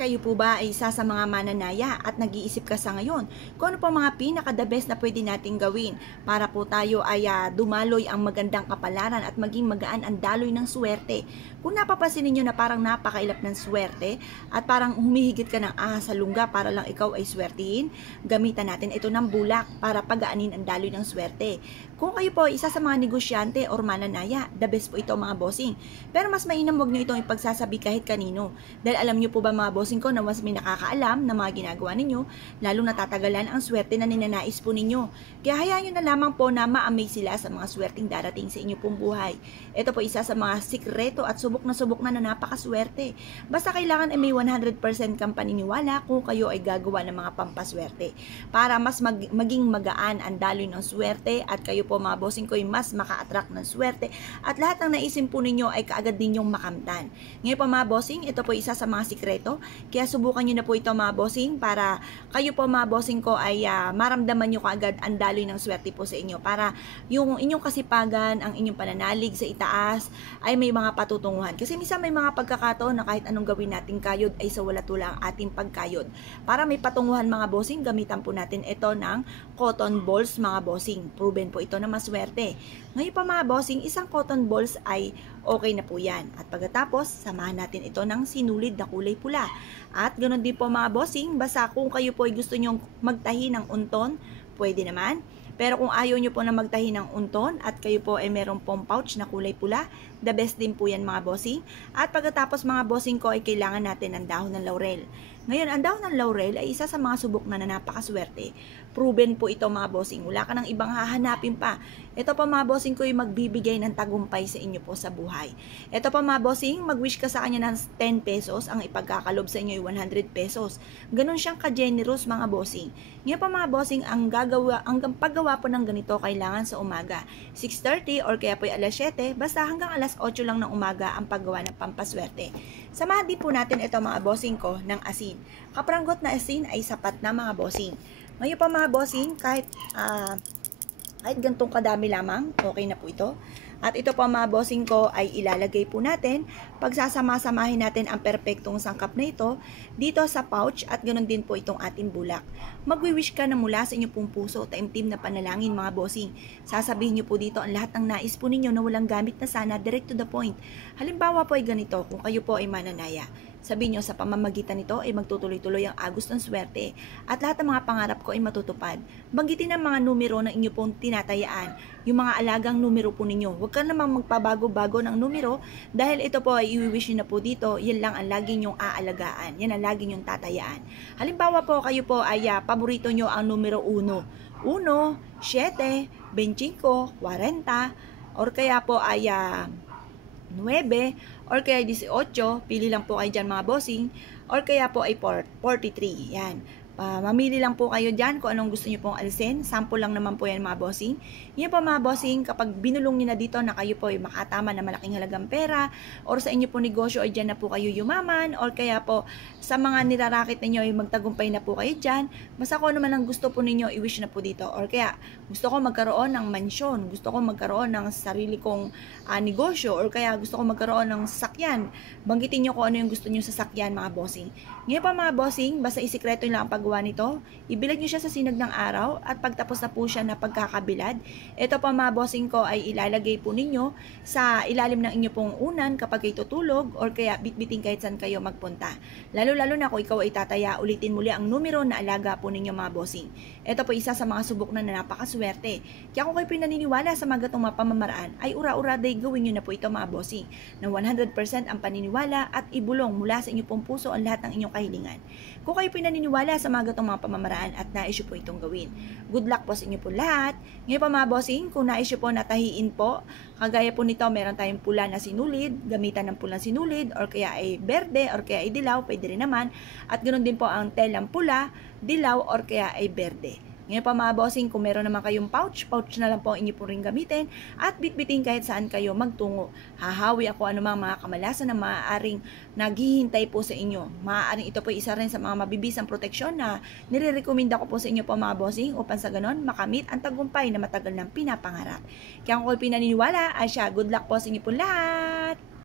Kayo po ba ay isa sa mga mananaya at nag-iisip ka sa ngayon kung ano po mga pinaka-the best na pwede nating gawin para po tayo ay dumaloy ang magandang kapalaran at maging magaan ang daloy ng swerte? Kung napapansin niyo na parang napakailap ng swerte at parang humihigit ka ng sa lungga para lang ikaw ay swertihin, gamitan natin ito ng bulak para pagaanin ang daloy ng swerte. Kung kayo po ay isa sa mga negosyante or mananaya, the best po ito mga bossing. Pero mas mainam wag nyo itong ipagsasabi kahit kanino. Dahil alam nyo po ba mga bossing ko na mas may nakakaalam na mga ginagawa ninyo, lalong natatagalan ang swerte na ninanais po ninyo. Kaya hayaan nyo na lamang po na ma-amaze sila sa mga swerteng darating sa inyo pong buhay. Ito po isa sa mga sikreto at subok na napakaswerte. Basta kailangan ay may 100% kang paniniwala kung kayo ay gagawa ng mga pampaswerte. Para mas maging magaan ang daloy ng swerte at kayo po mga bossing ko ay mas maka-attract ng swerte at lahat ng naisin po ninyo ay kaagad ninyong makamtan. Ngayon po mga bossing, ito po isa sa mga sikreto. Kaya subukan nyo na po ito mga bossing para kayo po mga bossing ko ay maramdaman nyo kaagad ang daloy ng swerte po sa inyo. Para yung inyong kasipagan, ang inyong pananalig sa itaas ay may mga patutunguhan. Kasi minsan may mga pagkakataon na kahit anong gawin natin kayod ay sa walat-wala ang ating pagkayod. Para may patunguhan mga bossing, gamitan po natin ito ng cotton balls mga bossing. Proven po ito na maswerte. Ngayon pa mga bossing, isang cotton balls ay okay na po yan. At pagkatapos, samahan natin ito ng sinulid na kulay pula. At ganoon din po mga bossing, basta kung kayo po ay gusto nyong magtahi ng unton, pwede naman. Pero kung ayaw nyo po na magtahi ng unton at kayo po ay merong pong pouch na kulay pula, the best din po yan mga bossing. At pagkatapos mga bossing ko ay kailangan natin ng dahon ng laurel. Ngayon, ang dahon ng laurel ay isa sa mga subok na napakaswerte. Proven po ito mga bossing. Wala ka ng ibang hahanapin pa. Ito pa mga bossing ko ay magbibigay ng tagumpay sa inyo po sa buhay. Ito pa mga bossing, mag-wish ka sa kanya ng 10 pesos, ang ipagkakalob sa inyo ay 100 pesos. Ganon siyang ka-generous mga bossing. Ngayon pa mga bossing, ang paggawa po ng ganito kailangan sa umaga. 6:30 or kaya po ay alas 7, basta hanggang alas 8 lang ng umaga ang paggawa ng pampaswerte. Samahan din po natin ito mga bossing ko ng asin. Kapranggot na asin ay sapat na mga bossing. Ngayon pa mga bossing, kahit gantong kadami lamang, okay na po ito. At ito po mga bossing ko ay ilalagay po natin. Pagsasama-samahin natin ang perpektong sangkap na ito dito sa pouch at ganoon din po itong ating bulak. Magwi-wish ka na mula sa inyong pong puso, taimtim na panalangin mga bossing. Sasabihin niyo po dito ang lahat ng nais po ninyo na walang gamit na sana, direct to the point. Halimbawa po ay ganito, kung kayo po ay mananaya. Sabihin nyo sa pamamagitan nito ay magtutuloy-tuloy ang agos ng swerte at lahat ng mga pangarap ko ay matutupad. Banggitin ang mga numero na inyo pong tinatayaan, yung mga alagang numero po ninyo. Huwag ka namang magpabago-bago ng numero dahil ito po ay i-wish nyo na po dito, yan lang ang lagi nyong aalagaan, yan ang lagi nyong tatayaan. Halimbawa po kayo po ay paborito nyo ang numero 1, 7, 25, 40, or kaya po ay 9, or kaya 18, pili lang po kayo dyan mga bossing, or kaya po ay 43, yan. Mamili lang po kayo dyan kung anong gusto nyo pong alisin. Sample lang naman po yan mga bossing. Yan po mga bossing, kapag binulong nyo na dito na kayo po ay makatama na malaking halagang pera, or sa inyo po negosyo ay dyan na po kayo yumaman, or kaya po sa mga nirarakit ninyo ay magtagumpay na po kayo dyan, basta kung ano man ang gusto po ninyo, i-wish na po dito. Or kaya, gusto ko magkaroon ng mansyon, gusto ko magkaroon ng sarili kong negosyo, or kaya gusto ko magkaroon ng sasakyan. Banggitin nyo kung ano yung gusto nyo sa sasakyan mga bossing. Ngayon pa mga bossing, basta isikreto lang ang paggawa nito, ibilad nyo siya sa sinag ng araw at pagtapos na po siya na pagkakabilad, ito pa mga bossing ko ay ilalagay po ninyo sa ilalim ng inyo pong unan kapag kayo tutulog or kaya bitbiting kahit saan kayo magpunta. Lalo-lalo na kung ikaw ay tataya, ulitin muli ang numero na alaga po ninyo mga bossing. Ito po isa sa mga subok na napakaswerte. Kaya kung kayo pinaniniwala sa mga gatong pamamaraan, ay ura-uraday gawin nyo na po ito mga bossing na 100% ang paniniwala at ibulong mula sa inyo pong puso ang lahat ng inyong kahilingan. Kung kayo pinaniniwala sa mga gatong mga pamamaraan at nais nyo po itong gawin, good luck po sa inyo po lahat. Ngayon pa mga bossing, kung nais nyo po natahiin po, kagaya po nito, meron tayong pula na sinulid, gamitan ng pulang sinulid, or kaya ay berde, or kaya ay dilaw, pwede rin naman. At ganoon din po ang telang pula, dilaw, or kaya ay berde. Ngayon pa mga bossing, kung meron naman kayong pouch na lang po inyo po rin gamitin at bitbitin kahit saan kayo magtungo. Hahawi ako anumang mga kamalasan na maaaring naghihintay po sa inyo. Maaaring ito po isa rin sa mga mabibisang proteksyon na nire-recommenda ko po sa inyo po mga bossing upang sa ganon makamit ang tagumpay na matagal ng pinapangarap. Kaya kung kayo pinaniniwala, ay siya, good luck po sa inyo po lahat!